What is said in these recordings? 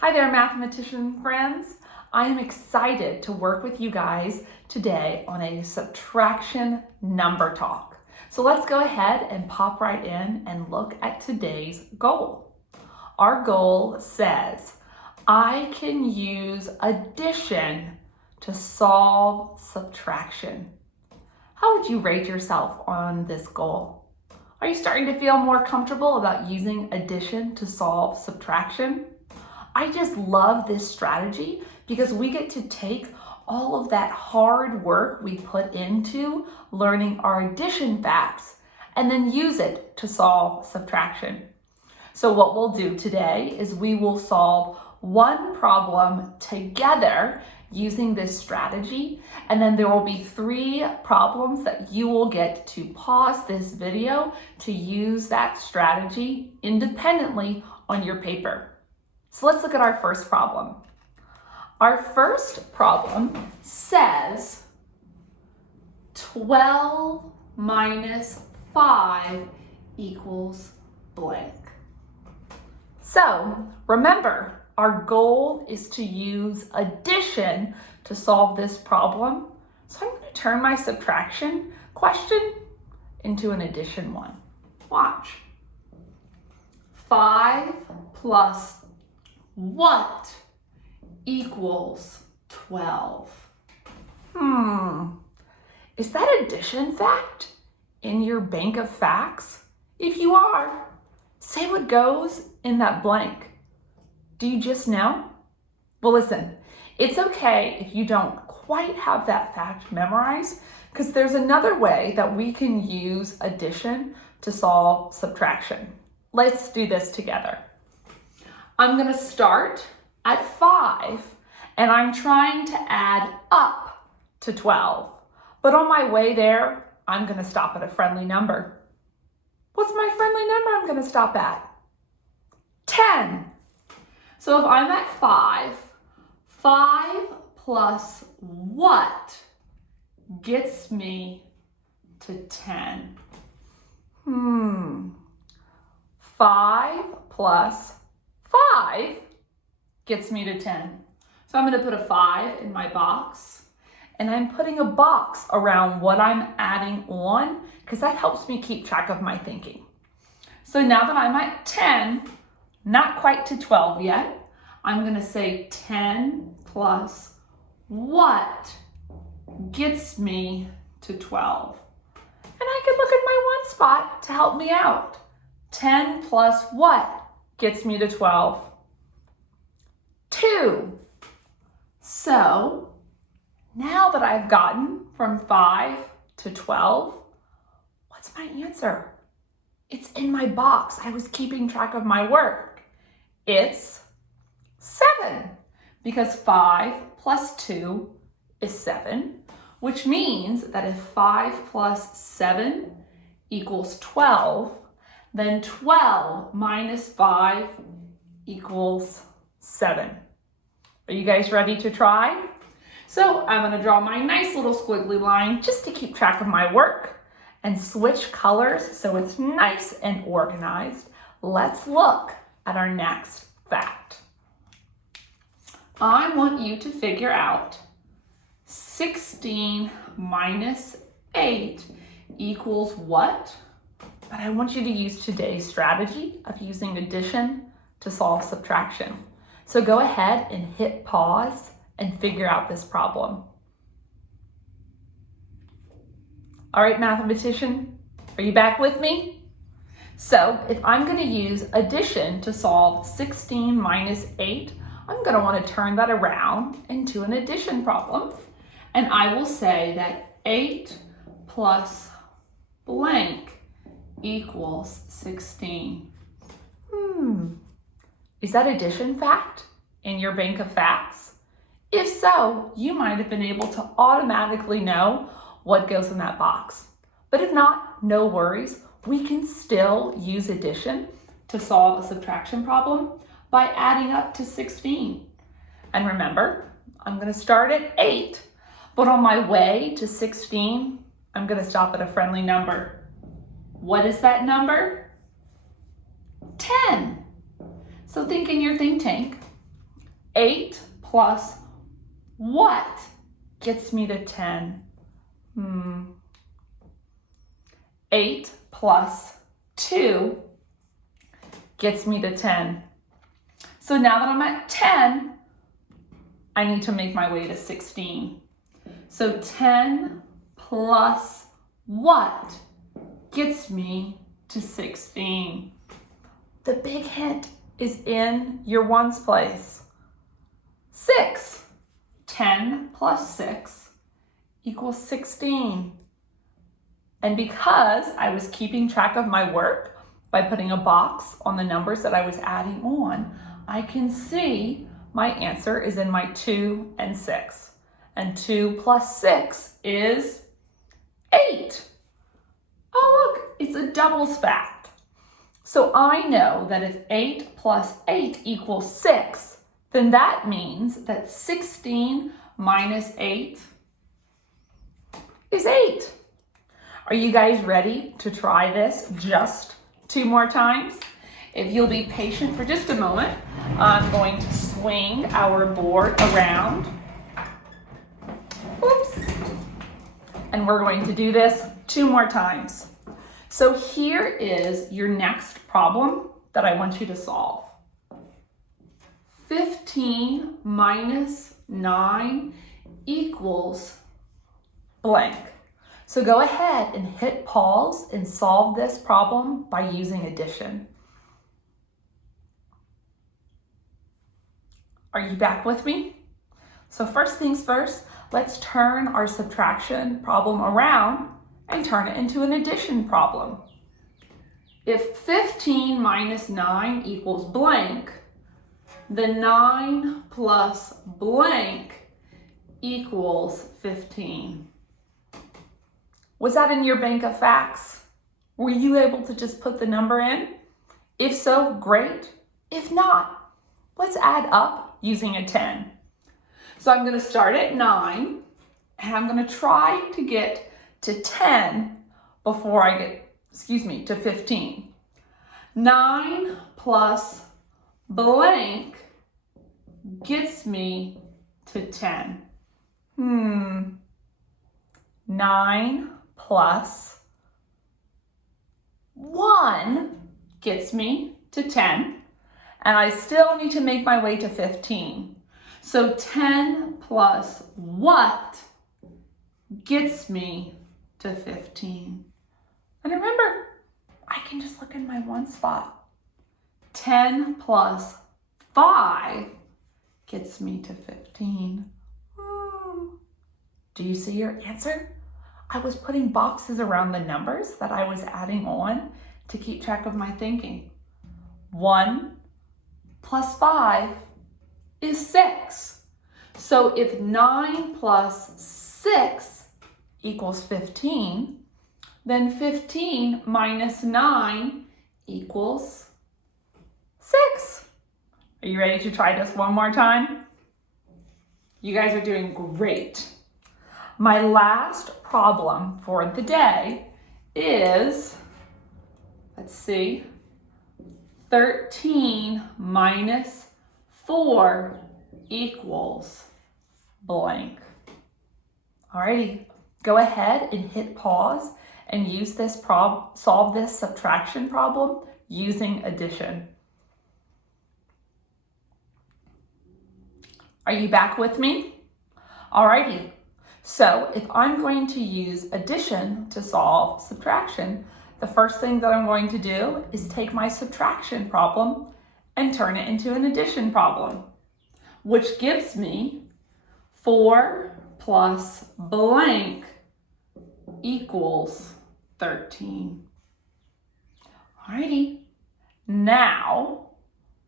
Hi there, mathematician friends. I am excited to work with you guys today on a subtraction number talk. So let's go ahead and pop right in and look at today's goal. Our goal says, I can use addition to solve subtraction. How would you rate yourself on this goal? Are you starting to feel more comfortable about using addition to solve subtraction? I just love this strategy because we get to take all of that hard work we put into learning our addition facts and then use it to solve subtraction. So what we'll do today is we will solve one problem together using this strategy, and then there will be 3 problems that you will get to pause this video to use that strategy independently on your paper. So let's look at our first problem. Our first problem says 12 minus 5 equals blank. So remember, our goal is to use addition to solve this problem. So I'm going to turn my subtraction question into an addition one. Watch. 5 plus what equals 12? Is that addition fact in your bank of facts? If you are, say what goes in that blank. Do you just know? Well, listen, it's okay if you don't quite have that fact memorized, because there's another way that we can use addition to solve subtraction. Let's do this together. I'm going to start at 5 and I'm trying to add up to 12. But on my way there, I'm going to stop at a friendly number. What's my friendly number I'm going to stop at? 10. So if I'm at 5 plus what gets me to 10? 5 plus 5 gets me to 10. So I'm going to put a 5 in my box, and I'm putting a box around what I'm adding on because that helps me keep track of my thinking. So now that I'm at 10, not quite to 12 yet, I'm going to say 10 plus what gets me to 12. And I can look at my one spot to help me out. 10 plus what gets me to 12? 2. So now that I've gotten from 5 to 12, what's my answer? It's in my box. I was keeping track of my work. It's 7, because 5 plus 2 is 7, which means that if 5 plus 7 equals 12, then 12 minus 5 equals 7. Are you guys ready to try? So I'm going to draw my nice little squiggly line just to keep track of my work and switch colors so it's nice and organized. Let's look at our next fact. I want you to figure out 16 minus 8 equals what? But I want you to use today's strategy of using addition to solve subtraction. So go ahead and hit pause and figure out this problem. All right, mathematician, are you back with me? So if I'm going to use addition to solve 16 minus 8, I'm going to want to turn that around into an addition problem. And I will say that 8 plus blank equals 16. Is that addition fact in your bank of facts? If so, you might have been able to automatically know what goes in that box. But if not, no worries. We can still use addition to solve a subtraction problem by adding up to 16. And remember, I'm going to start at 8, but on my way to 16, I'm going to stop at a friendly number. What is that number? 10. So think in your think tank. 8 plus what gets me to 10? 8 plus 2 gets me to 10. So now that I'm at 10, I need to make my way to 16. So 10 plus what gets me to 16? The big hint is in your ones place. 6. 10 plus 6 equals 16. And because I was keeping track of my work by putting a box on the numbers that I was adding on, I can see my answer is in my 2 and 6. And 2 plus 6 is 8. Oh, look, it's a doubles fact. So I know that if 8 plus 8 equals 6, then that means that 16 minus 8 is 8. Are you guys ready to try this just 2 more times? If you'll be patient for just a moment, I'm going to swing our board around. Oops. And we're going to do this 2 more times. So here is your next problem that I want you to solve. 15 minus 9 equals blank. So go ahead and hit pause and solve this problem by using addition. Are you back with me? So first things first, let's turn our subtraction problem around and turn it into an addition problem. If 15 minus 9 equals blank, then 9 plus blank equals 15. Was that in your bank of facts? Were you able to just put the number in? If so, great. If not, let's add up using a 10. So I'm going to start at 9, and I'm going to try to get to 10 before I get, to 15. 9 plus blank gets me to 10. 9 plus 1 gets me to 10, and I still need to make my way to 15. So 10 plus what gets me to 15? And remember, I can just look in my one spot. 10 plus 5 gets me to 15. Do you see your answer? I was putting boxes around the numbers that I was adding on to keep track of my thinking. 1 plus 5 is 6. So if 9 plus 6 equals 15, then 15 minus 9 equals 6. Are you ready to try this one more time? You guys are doing great. My last problem for the day is, 13 minus 4 equals blank. Alrighty, go ahead and hit pause and use this solve this subtraction problem using addition. Are you back with me? Alrighty. So if I'm going to use addition to solve subtraction, the first thing that I'm going to do is take my subtraction problem and turn it into an addition problem, which gives me 4 plus blank equals 13. Alrighty. Now,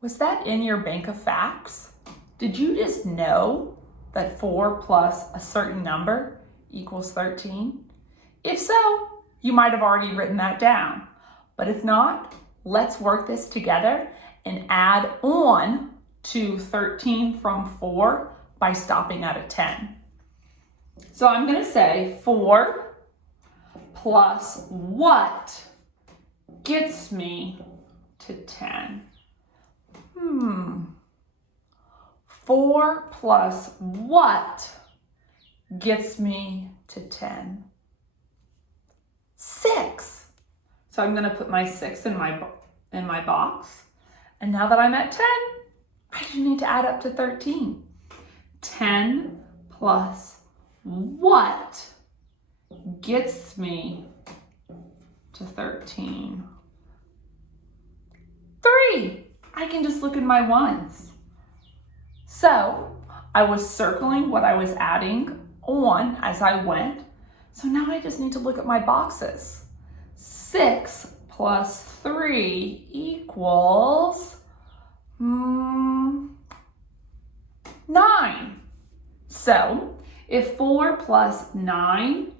was that in your bank of facts? Did you just know that 4 plus a certain number equals 13? If so, you might have already written that down. But if not, let's work this together and add on to 13 from 4 by stopping at a 10. So I'm going to say 4 plus what gets me to 10? 4 plus what gets me to 10? 6. So I'm going to put my 6 in my box. And now that I'm at 10, I just need to add up to 13. 10 plus what gets me to 13? 3. I can just look at my ones. So I was circling what I was adding on as I went. So now I just need to look at my boxes. 6 plus 3 equals 9. So if 4 plus 9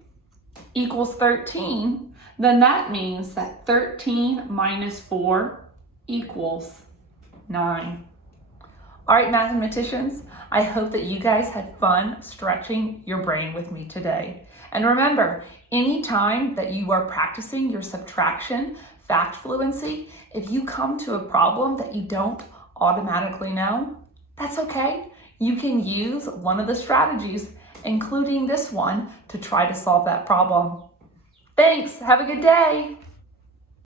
equals 13, then that means that 13 minus 4 equals 9. All right, mathematicians, I hope that you guys had fun stretching your brain with me today. And remember, anytime that you are practicing your subtraction fact fluency, if you come to a problem that you don't automatically know, that's okay. You can use one of the strategies, including this one, to try to solve that problem. Thanks. Have a good day.